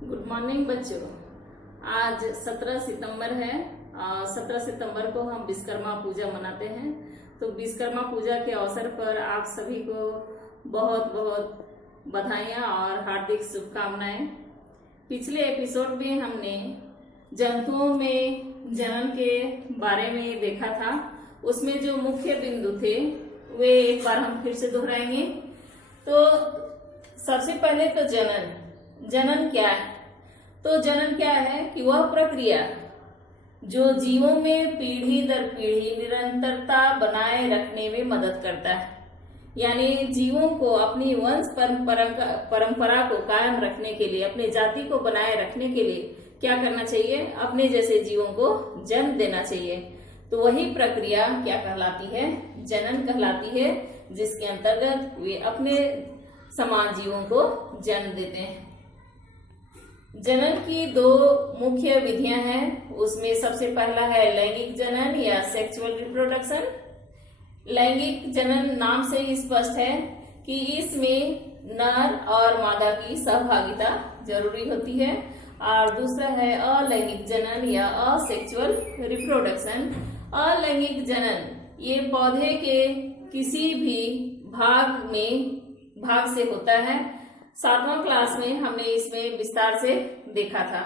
Good morning बच्चों। आज 17 सितंबर है और 17 सितंबर को हम विश्वकर्मा पूजा मनाते हैं। तो विश्वकर्मा पूजा के अवसर पर आप सभी को बहुत बहुत बधाइयाँ और हार्दिक शुभकामनाएं। पिछले एपिसोड में हमने जंतुओं में जनन के बारे में देखा था। उसमें जो मुख्य बिंदु थे वे एक बार हम फिर से दोहराएंगे। तो सबसे पहले तो जनन क्या है? तो जनन क्या है कि वह प्रक्रिया जो जीवों में पीढ़ी दर पीढ़ी निरंतरता बनाए रखने में मदद करता है। यानी जीवों को अपनी वंश परंपरा को कायम रखने के लिए, अपने जाति को बनाए रखने के लिए क्या करना चाहिए? अपने जैसे जीवों को जन्म देना चाहिए। तो वही प्रक्रिया क्या कहलाती है? जनन कहलाती है, जिसके अंतर्गत वे अपने समान जीवों को जन्म देते हैं। जनन की दो मुख्य विधियां हैं। उसमें सबसे पहला है लैंगिक जनन या सेक्सुअल रिप्रोडक्शन। लैंगिक जनन नाम से ही स्पष्ट है कि इसमें नर और मादा की सहभागिता जरूरी होती है। और दूसरा है अलैंगिक जनन या असेक्सुअल रिप्रोडक्शन। अलैंगिक जनन ये पौधे के किसी भी भाग से होता है। 7वां क्लास में हमने इसमें विस्तार से देखा था।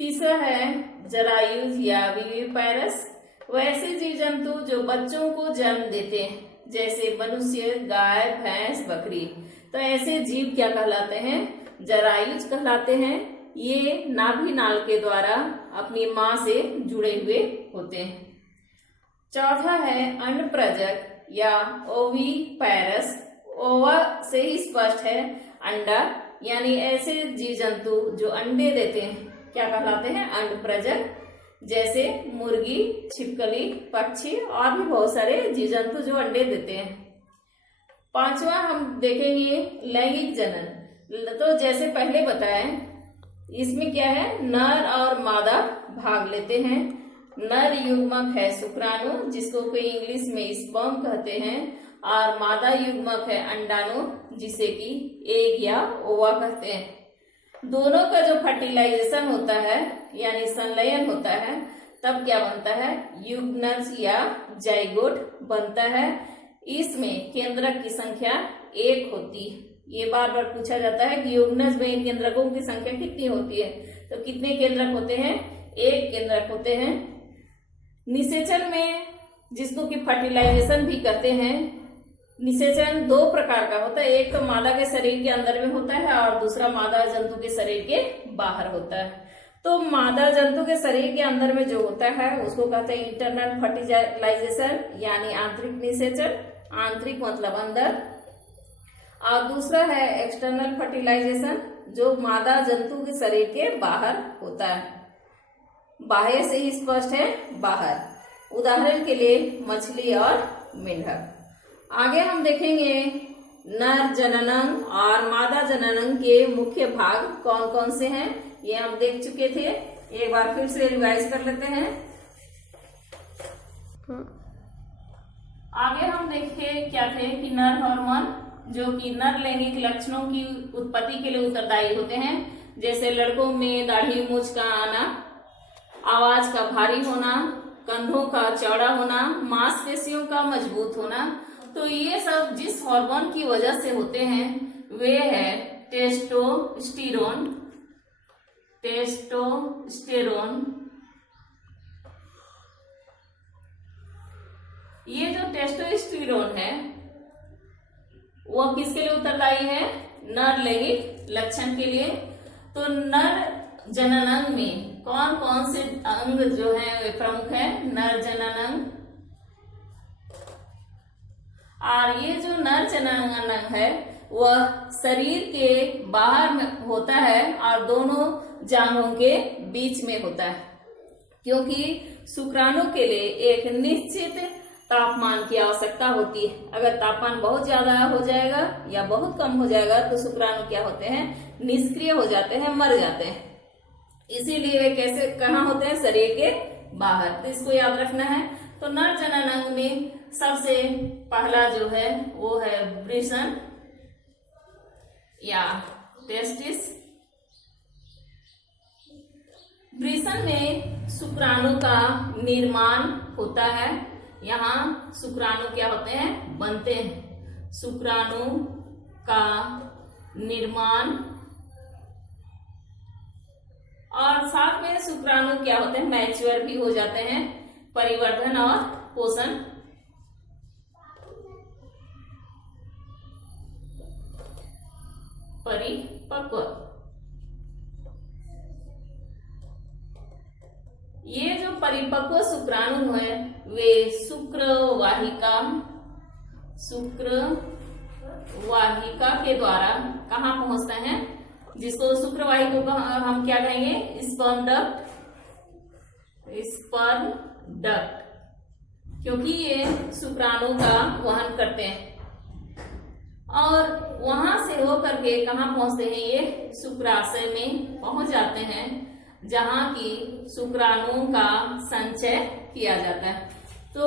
तीसरा है जरायुज या विविपायरस। वैसे जीव जंतु जो बच्चों को जन्म देते हैं, जैसे मनुष्य, गाय, भैंस, बकरी। तो ऐसे जीव क्या कहलाते हैं? जरायुज कहलाते हैं। ये नाभि नाल के द्वारा अपनी मां से जुड़े हुए होते हैं। चौथा है अण्डप्रजक या ओविपायरस। ओवा से ही स्पष्ट है अंडा, यानी ऐसे जीव जंतु जो अंडे देते हैं क्या कहलाते हैं? अण्डप्रजक। जैसे मुर्गी, छिपकली, पक्षी और भी बहुत सारे जीव जंतु जो अंडे देते हैं। 5वां हम देखेंगे लैंगिक जनन। तो जैसे पहले बताया, इसमें क्या है? नर और मादा भाग लेते हैं। नर युग्मक है शुक्राणु, जिसको कोई इंग्लिश में स्पर्म कहते हैं, और मादा युग्मक है अंडाणु, जिसे कि एग या ओवा कहते हैं। दोनों का जो फर्टिलाइजेशन होता है यानी संलयन होता है, तब क्या बनता है? युग्नज या जाइगोट बनता है। इसमें केंद्रक की संख्या 1 होती है। ये बार बार पूछा जाता है कि युग्नज में केंद्रकों की संख्या कितनी होती है? तो कितने केंद्रक होते हैं? 1 केंद्रक होते हैं। निषेचन में, जिसको कि फर्टिलाइजेशन भी कहते हैं, निषेचन 2 प्रकार का होता है। एक तो मादा के शरीर के अंदर में होता है और दूसरा मादा जंतु के शरीर के बाहर होता है। तो मादा जंतु के शरीर के अंदर में जो होता है उसको कहते हैं इंटरनल फर्टिलाइजेशन यानी आंतरिक निषेचन। आंतरिक मतलब अंदर। और दूसरा है एक्सटर्नल फर्टिलाइजेशन, जो मादा जंतु के शरीर के बाहर होता है। बाह्य से ही स्पष्ट है, बाहर। उदाहरण के लिए मछली और मेंढक। आगे हम देखेंगे नर जननंग और मादा जननंग के मुख्य भाग कौन कौन से हैं। ये हम देख चुके थे, एक बार फिर से रिवाइज कर लेते हैं। आगे हम देखे क्या थे कि नर हार्मोन, जो कि नर लैंगिक लक्षणों की उत्पत्ति के लिए उत्तरदायी होते हैं। जैसे लड़कों में दाढ़ी मूंछ का आना, आवाज का भारी होना, कंधों का चौड़ा होना, मांसपेशियों का मजबूत होना। तो ये सब जिस हार्मोन की वजह से होते हैं वे है टेस्टोस्टेरोन। ये जो टेस्टोस्टेरोन है वो किसके लिए उत्तरदायी है? नर लैंगिक लक्षण के लिए। तो नर जननांग में कौन कौन से अंग जो है वे प्रमुख है? नर जननांग। और ये जो नर जननांग है वह शरीर के बाहर में होता है और दोनों जांघों के बीच में होता है, क्योंकि शुक्राणु के लिए एक निश्चित तापमान की आवश्यकता होती है। अगर तापमान बहुत ज्यादा हो जाएगा या बहुत कम हो जाएगा तो शुक्राणु क्या होते हैं? निष्क्रिय हो जाते हैं, मर जाते हैं। इसीलिए वे कैसे कहाँ होते हैं? शरीर के बाहर। तो इसको याद रखना है। तो नर जननांग में सबसे पहला जो है वो है वृषण या टेस्टिस। वृषण में शुक्राणु का निर्माण होता है। यहाँ शुक्राणु क्या होते हैं, बनते हैं। शुक्राणु का निर्माण और साथ में शुक्राणु क्या होते हैं, मैच्योर भी हो जाते हैं, परिवर्धन और पोषण। परिपक्व, ये जो परिपक्व शुक्राणु है वे शुक्रवाहिका के द्वारा कहाँ पहुंचते हैं, जिसको शुक्रवाहिका को हम क्या कहेंगे, स्पर्म डक्ट, क्योंकि ये शुक्राणु का वहन करते हैं। और वहां से होकर के कहाँ पहुंचते हैं, ये शुक्राशय में पहुंच जाते हैं, जहां की शुक्राणुओं का संचय किया जाता है। तो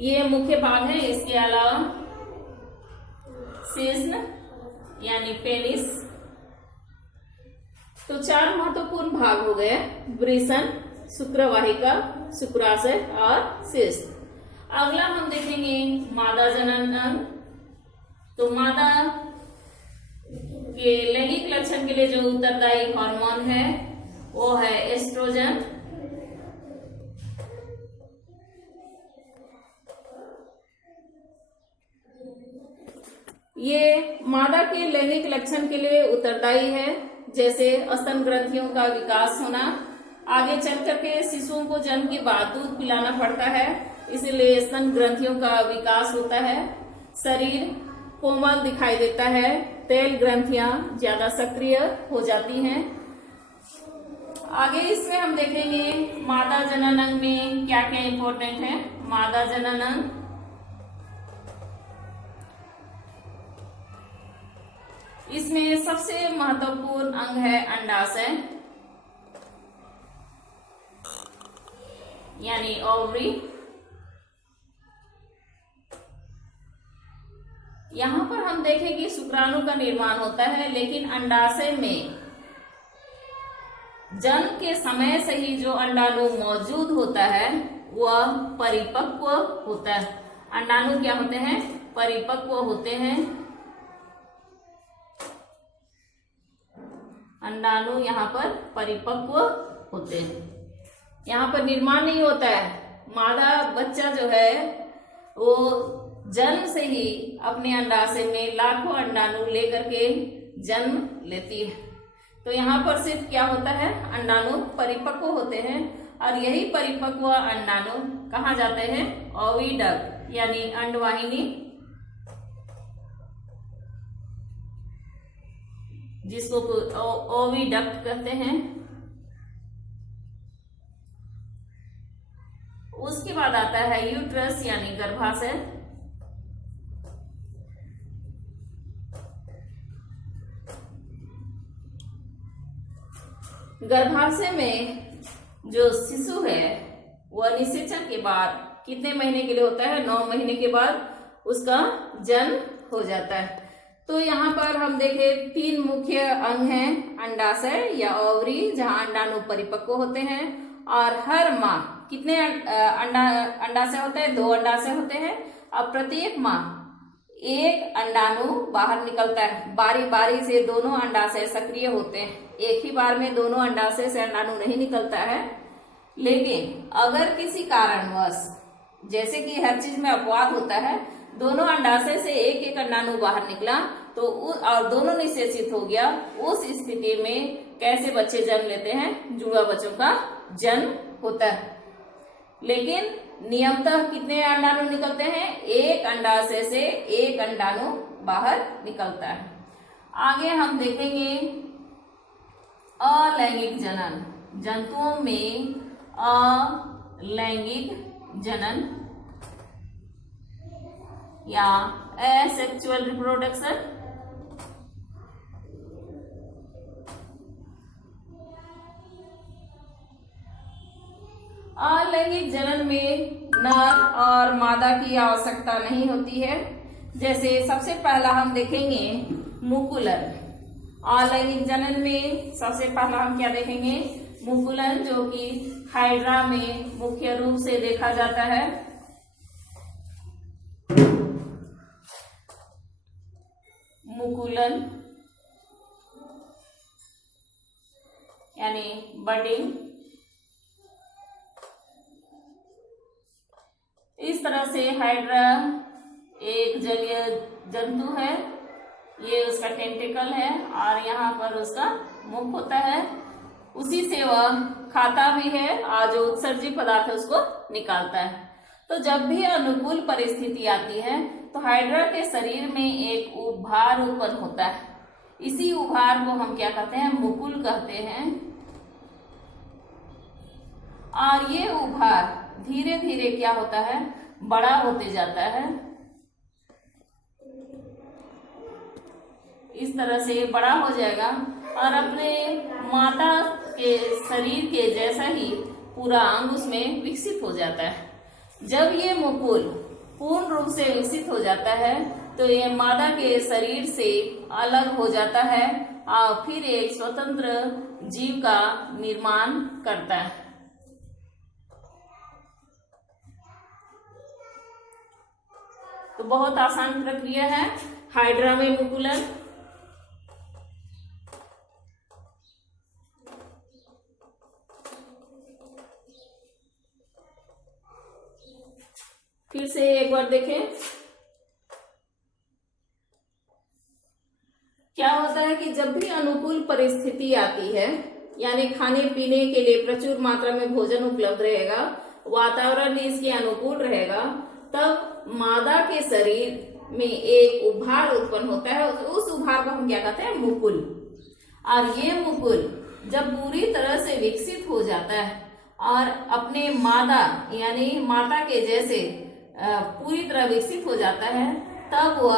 ये मुख्य भाग है। इसके अलावा शिश्न यानी पेनिस। तो 4 महत्वपूर्ण भाग हो गए, वृषण, शुक्रवाहिका, शुक्राशय और शिश्न। अगला हम देखेंगे मादा जनन अंग। तो मादा के लैंगिक लक्षण के लिए जो उत्तरदायी हार्मोन है वो है एस्ट्रोजन। ये मादा के लैंगिक लक्षण के लिए उत्तरदायी है, जैसे स्तन ग्रंथियों का विकास होना। आगे चल करके शिशुओं को जन्म के बाद दूध पिलाना पड़ता है, इसलिए स्तन ग्रंथियों का विकास होता है। शरीर कोमल दिखाई देता है, तेल ग्रंथियां ज्यादा सक्रिय हो जाती हैं। आगे इसमें हम देखेंगे मादा जनन अंग में क्या क्या इंपॉर्टेंट है। मादा जनन अंग, इसमें सबसे महत्वपूर्ण अंग है अंडाशय यानी ओवरी। यहाँ पर हम देखें कि शुक्राणु का निर्माण होता है, लेकिन अंडाशय में जन्म के समय से ही जो अंडाणु मौजूद होता है वह परिपक्व होता है। अंडाणु क्या होते हैं, परिपक्व होते हैं। अंडाणु यहाँ पर परिपक्व होते हैं। यहाँ पर निर्माण नहीं होता है। मादा बच्चा जो है वो जन्म से ही अपने अंडाशय में लाखों अंडाणु लेकर के जन्म लेती है। तो यहाँ पर सिर्फ क्या होता है, अंडाणु परिपक्व होते हैं, और यही परिपक्व अंडाणु कहाँ जाते हैं, ओविडक्ट यानी अंडवाहिनी, जिसको ओविडक्ट कहते हैं। उसके बाद आता है यूट्रस यानी गर्भाशय। गर्भाशय में जो शिशु है वह निषेचन के बाद कितने महीने के लिए होता है, 9 महीने के बाद उसका जन्म हो जाता है। तो यहाँ पर हम देखें 3 मुख्य अंग हैं, अंडाशय या ओवरी, जहाँ अंडाणु परिपक्व होते हैं, और हर माह कितने अंडाशय होते हैं, 2 अंडाशय होते हैं। अब प्रत्येक माह एक अंडाणु बाहर निकलता है। बारी बारी से दोनों अंडाशय सक्रिय होते हैं। एक ही बार में दोनों अंडाशय से अंडाणु नहीं निकलता है, लेकिन अगर किसी कारणवश, जैसे कि हर चीज में अपवाद होता है, दोनों अंडाशय से एक एक अंडाणु बाहर निकला तो और दोनों निषेचित हो गया, उस स्थिति में कैसे बच्चे जन्म लेते हैं, जुड़वा बच्चों का जन्म होता है। लेकिन नियमतः कितने अंडाणु निकलते हैं, एक अंडाशय से एक अंडाणु बाहर निकलता है। आगे हम देखेंगे अलैंगिक जनन। जंतुओं में अलैंगिक जनन या एसेक्सुअल रिप्रोडक्शन। अलैंगिक जनन में नर और मादा की आवश्यकता नहीं होती है। जैसे सबसे पहला हम देखेंगे मुकुलन। अलैंगिक जनन में सबसे पहला हम क्या देखेंगे, मुकुलन जो कि हाइड्रा में मुख्य रूप से देखा जाता है। मुकुलन यानी बडिंग। इस तरह से हाइड्रा एक जलीय जंतु है, ये उसका टेंटिकल है और यहाँ पर उसका मुख होता है। उसी से वह खाता भी है और जो उत्सर्जित पदार्थ है उसको निकालता है। तो जब भी अनुकूल परिस्थिति आती है तो हाइड्रा के शरीर में एक उभार उत्पन्न होता है। इसी उभार को हम क्या कहते हैं? मुकुल कहते हैं। और ये उभार धीरे धीरे क्या होता है? बड़ा होते जाता है। इस तरह से बड़ा हो जाएगा और अपने माता के शरीर के जैसा ही पूरा अंग उसमें विकसित हो जाता है। जब ये मुकुल पूर्ण रूप से विकसित हो जाता है तो ये मादा के शरीर से अलग हो जाता है और फिर एक स्वतंत्र जीव का निर्माण करता है। तो बहुत आसान प्रक्रिया है हाइड्रा में मुकुलन। फिर से एक बार देखें, क्या होता है कि जब भी अनुकूल परिस्थिति आती है, यानी खाने पीने के लिए प्रचुर मात्रा में भोजन उपलब्ध रहेगा, वातावरण इसके अनुकूल रहेगा, तब मादा के शरीर में एक उभार उत्पन्न होता है। उस उभार को हम क्या कहते हैं? मुकुल। और ये मुकुल जब पूरी तरह से विकसित हो जाता है और अपने मादा यानी माता के जैसे पूरी तरह विकसित हो जाता है, तब वह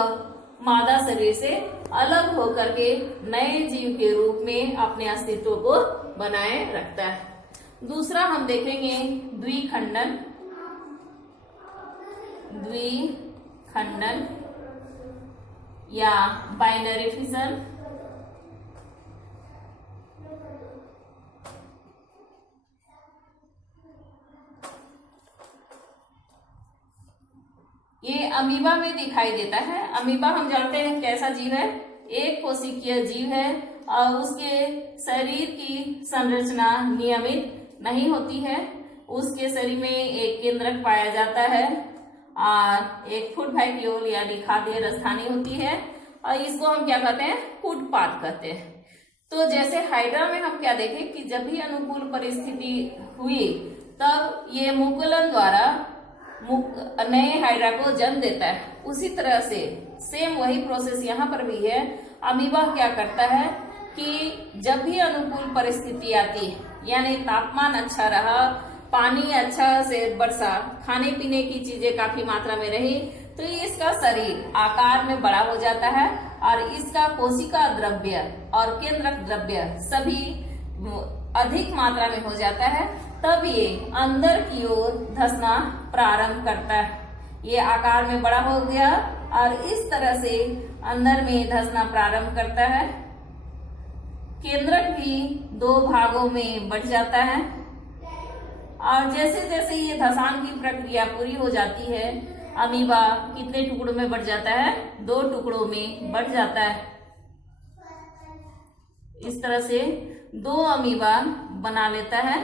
मादा शरीर से अलग होकर के नए जीव के रूप में अपने अस्तित्व को बनाए रखता है। दूसरा हम देखेंगे द्विखंडन। द्विखंडन या बाइनरी फिशन। ये अमीबा में दिखाई देता है। अमीबा हम जानते हैं कैसा जीव है? एक कोशिकीय जीव है और उसके शरीर की संरचना नियमित नहीं होती है। उसके शरीर में एक केंद्रक पाया जाता है और एक फूड वैक्यूल यानी खाद्य राजधानी होती है और इसको हम क्या कहते हैं? फूड पाथ कहते हैं। तो जैसे हाइड्रा में हम क्या देखें कि जब भी अनुकूल परिस्थिति हुई तब ये मुकुलन द्वारा नए हाइड्रा को जन्म देता है। उसी तरह से सेम वही प्रोसेस यहाँ पर भी है। अमीबा क्या करता है कि जब भी अनुकूल परिस्थिति आती है, यानी तापमान अच्छा रहा, पानी अच्छा से बरसा, खाने पीने की चीजें काफी मात्रा में रही, तो इसका शरीर आकार में बड़ा हो जाता है और इसका कोशिका द्रव्य और केंद्रक द्रव्य सभी अधिक मात्रा में हो जाता है। तब ये अंदर की ओर धंसना प्रारंभ करता है। ये आकार में बड़ा हो गया और इस तरह से अंदर में धंसना प्रारंभ करता है। केंद्रक भी दो भागों में बढ़ जाता है और जैसे जैसे ये धंसान की प्रक्रिया पूरी हो जाती है, अमीबा कितने टुकड़ों में बढ़ जाता है? 2 टुकड़ों में बढ़ जाता है। इस तरह से 2 अमीबा बना लेता है।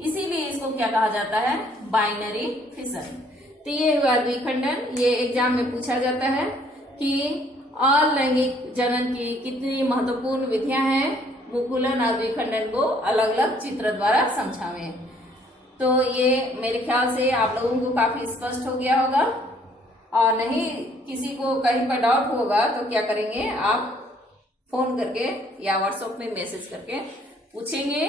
इसीलिए इसको क्या कहा जाता है? Binary fission. तो ये हुआ द्विखंडन। ये एग्जाम में पूछा जाता है कि अलैंगिक जनन की कितनी महत्वपूर्ण विधियां हैं, मुकुलन और द्विखंडन को अलग अलग चित्र द्वारा समझावें। तो ये मेरे ख्याल से आप लोगों को काफी स्पष्ट हो गया होगा और नहीं किसी को कहीं पर डाउट होगा तो क्या करेंगे, आप फोन करके या व्हाट्सएप में मैसेज करके पूछेंगे।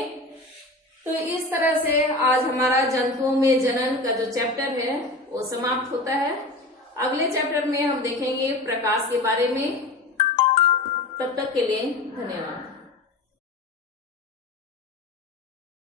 तो इस तरह से आज हमारा जंतुओं में जनन का जो चैप्टर है वो समाप्त होता है। अगले चैप्टर में हम देखेंगे प्रकाश के बारे में। तब तक के लिए धन्यवाद।